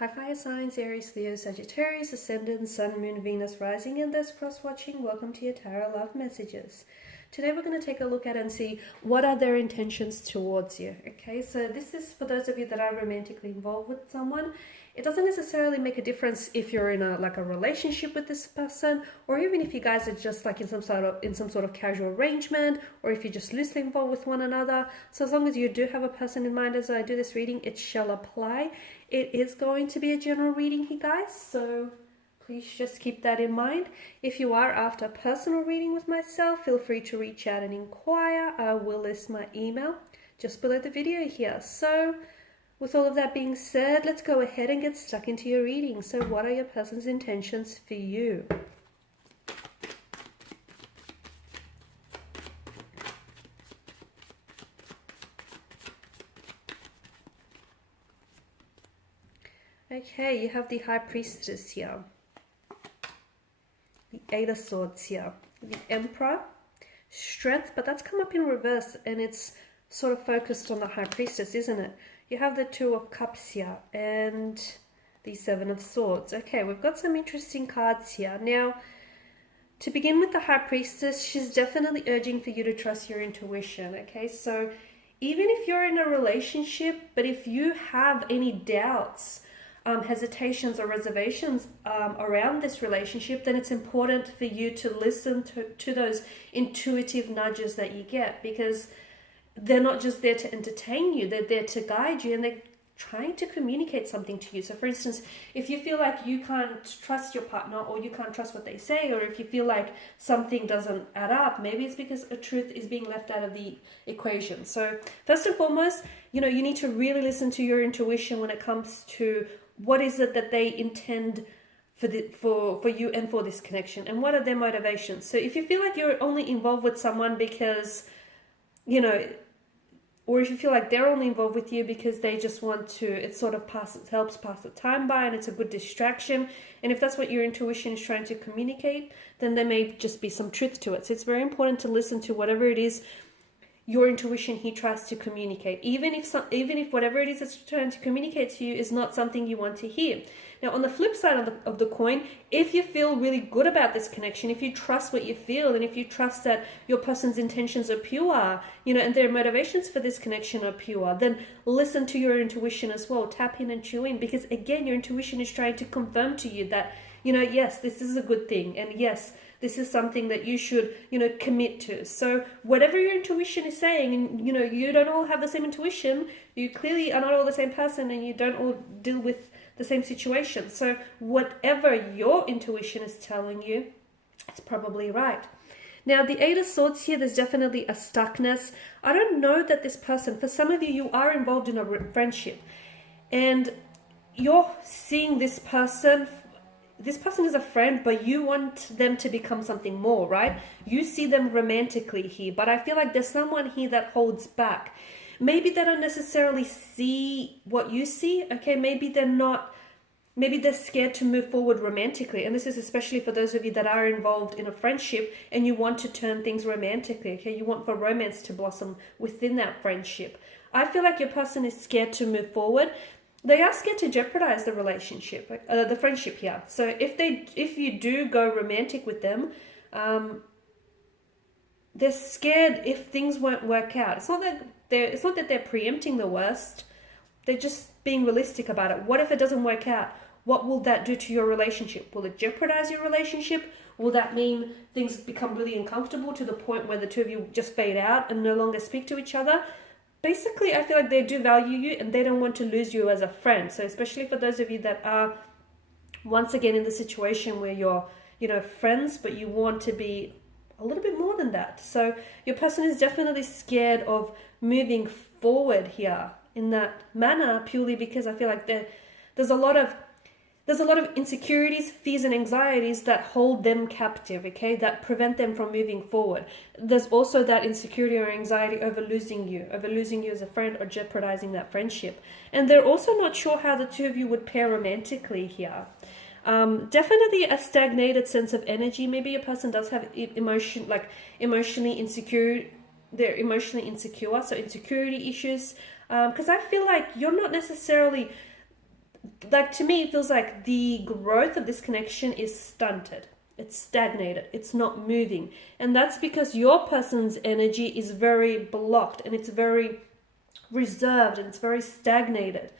Hi fire signs, Aries, Leo, Sagittarius, Ascendant, Sun, Moon, Venus, Rising, and those cross-watching. Welcome to your Tarot Love Messages. Today we're going to take a look at and see what are their intentions towards you. Okay, so this is for those of you that are romantically involved with someone. It doesn't necessarily make a difference if you're in a relationship with this person, or even if you guys are just like in some sort of casual arrangement, or if you're just loosely involved with one another. So as long as you do have a person in mind as I do this reading, it shall apply. It is going to be a general reading here, guys, so please just keep that in mind. If you are after a personal reading with myself, feel free to reach out and inquire. I will list my email just below the video here. So with all of that being said, let's go ahead and get stuck into your reading. So what are your person's intentions for you? Okay, you have the High Priestess here, the Eight of Swords here, the Emperor, Strength, but that's come up in reverse and it's sort of focused on the High Priestess, isn't it? You have the Two of Cups here and the Seven of Swords. Okay, we've got some interesting cards here. Now, to begin with the High Priestess, she's definitely urging for you to trust your intuition, okay? So even if you're in a relationship, but if you have any doubts, hesitations or reservations around this relationship, then it's important for you to listen to those intuitive nudges that you get, because they're not just there to entertain you, they're there to guide you, and they're trying to communicate something to you. So for instance, if you feel like you can't trust your partner, or you can't trust what they say, or if you feel like something doesn't add up, maybe it's because a truth is being left out of the equation. So first and foremost, you need to really listen to your intuition when it comes to what is it that they intend for you and for this connection, and what are their motivations. So if you feel like you're only involved with someone because, or if you feel like they're only involved with you because they just want to, it sort of helps pass the time by and it's a good distraction, and if that's what your intuition is trying to communicate, then there may just be some truth to it. So it's very important to listen to whatever it is your intuition he tries to communicate, even if whatever it is it's trying to communicate to you is not something you want to hear. Now, on the flip side of the coin, if you feel really good about this connection, if you trust what you feel, and if you trust that your person's intentions are pure, and their motivations for this connection are pure, then listen to your intuition as well. Tap in and chew in, because again, your intuition is trying to confirm to you that, yes, this is a good thing, and yes, this is something that you should, commit to. So whatever your intuition is saying, and, you don't all have the same intuition, you clearly are not all the same person, and you don't all deal with the same situation. So whatever your intuition is telling you, it's probably right. Now, the Eight of Swords here, there's definitely a stuckness. I don't know that this person, for some of you, you are involved in a friendship, and you're seeing this person is a friend, but you want them to become something more, right? You see them romantically here, but I feel like there's someone here that holds back. Maybe they don't necessarily see what you see, okay? Maybe they're scared to move forward romantically, and this is especially for those of you that are involved in a friendship and you want to turn things romantically, okay? You want for romance to blossom within that friendship. I feel like your person is scared to move forward. They are scared to jeopardize the relationship, the friendship here. So if you do go romantic with them, they're scared if things won't work out. It's not that they're preempting the worst. They're just being realistic about it. What if it doesn't work out? What will that do to your relationship? Will it jeopardize your relationship? Will that mean things become really uncomfortable to the point where the two of you just fade out and no longer speak to each other? Basically, I feel like they do value you and they don't want to lose you as a friend. So especially for those of you that are, once again, in the situation where you're, friends, but you want to be a little bit more than that. So your person is definitely scared of moving forward here in that manner, purely because I feel like there's a lot of insecurities, fears, and anxieties that hold them captive, okay, that prevent them from moving forward. There's also that insecurity or anxiety over losing you as a friend, or jeopardizing that friendship. And they're also not sure how the two of you would pair romantically here. Definitely a stagnated sense of energy. Maybe a person does have emotionally insecure. They're emotionally insecure, so insecurity issues. Because I feel like you're not necessarily like to me, it feels like the growth of this connection is stunted. It's stagnated. It's not moving. And that's because your person's energy is very blocked and it's very reserved and it's very stagnated.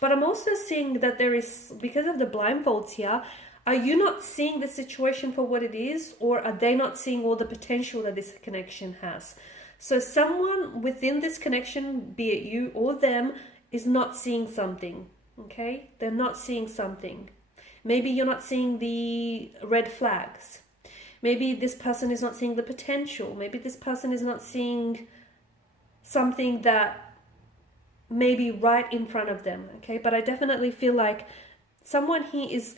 But I'm also seeing that there is, because of the blindfolds here, are you not seeing the situation for what it is, or are they not seeing all the potential that this connection has? So someone within this connection, be it you or them, is not seeing something, okay? They're not seeing something. Maybe you're not seeing the red flags. Maybe this person is not seeing the potential. Maybe this person is not seeing something that may be right in front of them, okay? But I definitely feel like someone here is,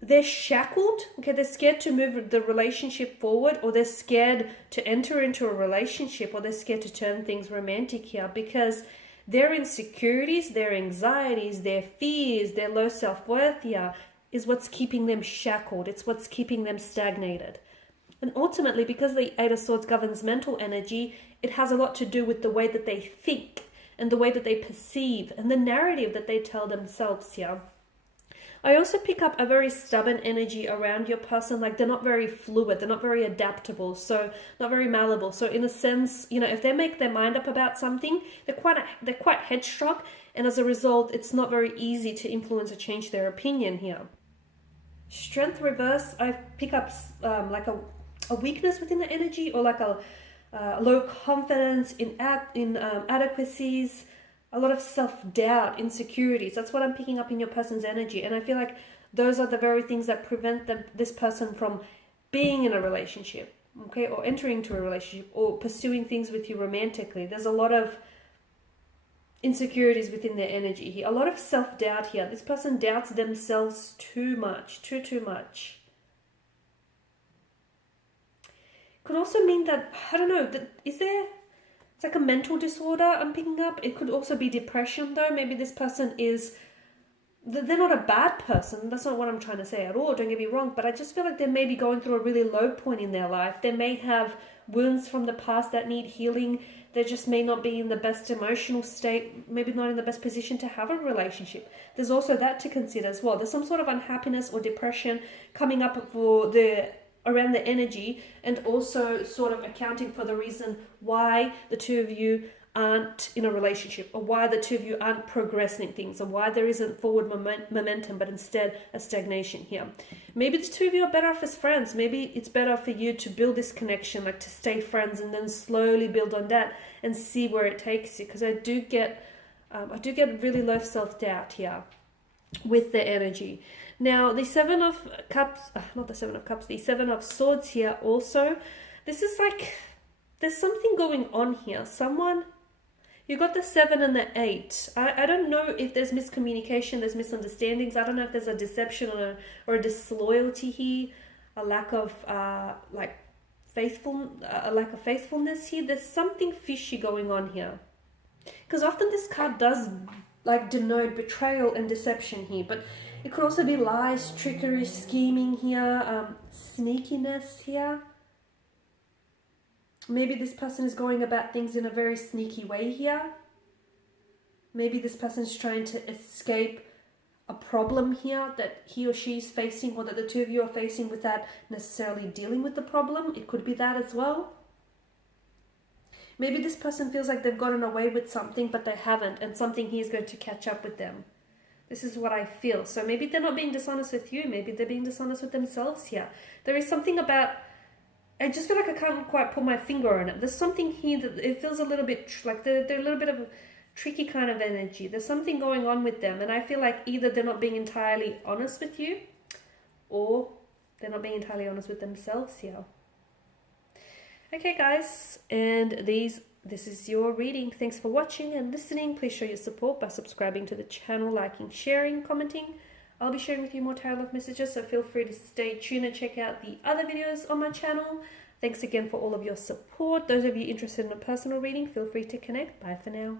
they're shackled, okay? They're scared to move the relationship forward, or they're scared to enter into a relationship, or they're scared to turn things romantic here because their insecurities, their anxieties, their fears, their low self-worth here is what's keeping them shackled. It's what's keeping them stagnated. And ultimately, because the Eight of Swords governs mental energy, it has a lot to do with the way that they think and the way that they perceive and the narrative that they tell themselves here. I also pick up a very stubborn energy around your person, like they're not very fluid, they're not very adaptable, so not very malleable. So in a sense, you know, if they make their mind up about something, they're quite headstrong, and as a result, it's not very easy to influence or change their opinion here. Strength reverse, I pick up like a weakness within the energy, or like a low confidence in adequacies, a lot of self-doubt, insecurities. That's what I'm picking up in your person's energy. And I feel like those are the very things that prevent this person from being in a relationship, okay, or entering into a relationship, or pursuing things with you romantically. There's a lot of insecurities within their energy here, a lot of self-doubt here. This person doubts themselves too much, too much. Could also mean that, I don't know, that is there... It's like a mental disorder I'm picking up. It could also be depression though. Maybe this person is, they're not a bad person. That's not what I'm trying to say at all. Don't get me wrong. But I just feel like they may be going through a really low point in their life. They may have wounds from the past that need healing. They just may not be in the best emotional state. Maybe not in the best position to have a relationship. There's also that to consider as well. There's some sort of unhappiness or depression coming up for around the energy, and also sort of accounting for the reason why the two of you aren't in a relationship, or why the two of you aren't progressing things, or why there isn't forward momentum, but instead a stagnation here. Maybe the two of you are better off as friends. Maybe it's better for you to build this connection, like to stay friends and then slowly build on that and see where it takes you. Because I do get really low self-doubt here with the energy. Now, the Seven of Cups, not the Seven of Cups, the Seven of Swords here also. This is like, there's something going on here. You got the 7 and the 8. I don't know if there's miscommunication, there's misunderstandings. I don't know if there's a deception or a disloyalty here, a lack of a lack of faithfulness here. There's something fishy going on here. Because often this card does like denote betrayal and deception here, but it could also be lies, trickery, scheming here, sneakiness here. Maybe this person is going about things in a very sneaky way here. Maybe this person is trying to escape a problem here that he or she is facing, or that the two of you are facing, without necessarily dealing with the problem. It could be that as well. Maybe this person feels like they've gotten away with something, but they haven't, and something here is going to catch up with them. This is what I feel. So maybe they're not being dishonest with you. Maybe they're being dishonest with themselves here. There is something about, I just feel like I can't quite put my finger on it. There's something here that it feels a little bit like they're a little bit of a tricky kind of energy. There's something going on with them. And I feel like either they're not being entirely honest with you, or they're not being entirely honest with themselves here. Okay, guys. And this is your reading. Thanks for watching and listening. Please show your support by subscribing to the channel, liking, sharing, commenting. I'll be sharing with you more tarot love messages, so feel free to stay tuned and check out the other videos on my channel. Thanks again for all of your support. Those of you interested in a personal reading, feel free to connect. Bye for now.